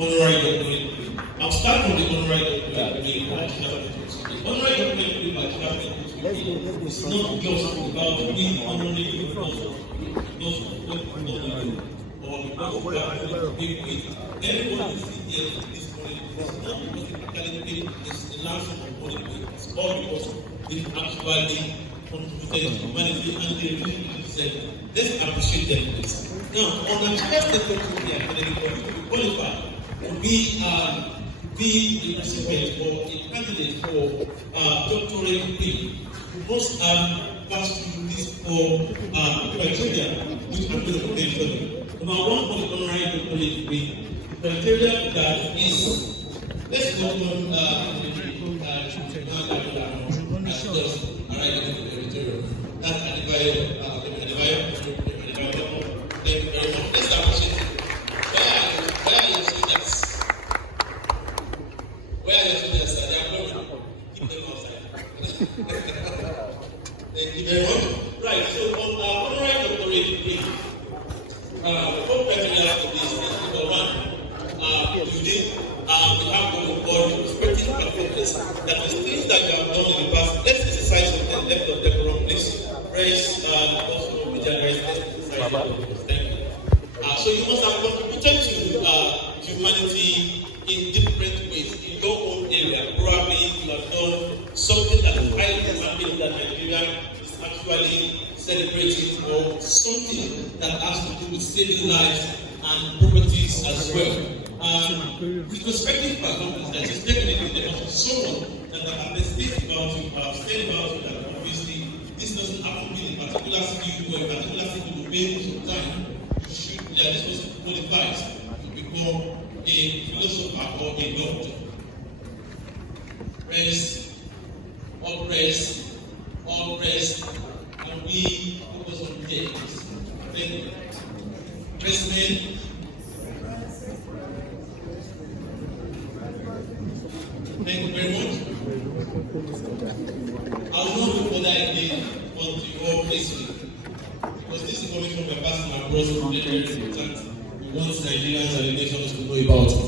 honorary doctorate. I'll start from the honorary doctorate. Honorary doctorate is not just about being honorary also. Because what we do, or because we are doing everyone is here in this morning. It's not because the academic is the last of the body, it's all because they actually contributed to humanity and they really said, let's appreciate them, please. Now, on the first step of the academic body, to qualify, we be a recipient or a candidate for doctorate degree. We must pass through these four criteria, which I'm going to put further. Number one for the honorary doctorate degree, criteria that is, let's go on that's Adebayo. Thank you very much. Let's appreciate it. Where are your students? Where are your students? They are coming. Keep them outside. Thank you very much. Right, so on our honorary doctorate degree, the four criteria for this is number one, we have what we call respective performance. That is things that you have done in the past. Let's exercise on the left of the wrong, please. Praise also media guys. Thank you. So you must have contributed to humanity in different ways in your own area. Probably you have done something that is highly demanding that Nigeria is actually celebrating, or something that has to do with saving lives and properties as well. With respective performance, that is definitely there must be someone that has been speaking about you, said about you that obviously this doesn't have to be a particular skill or a particular thing to obey some time. You should, this person qualifies to become a philosopher or a doctor. All praise, and we focus on things. Then, President. Thank you very much. I will not go further again until you all praise me. Because this information we're passing across is very, very important. We want Nigerians and the nations to know about it.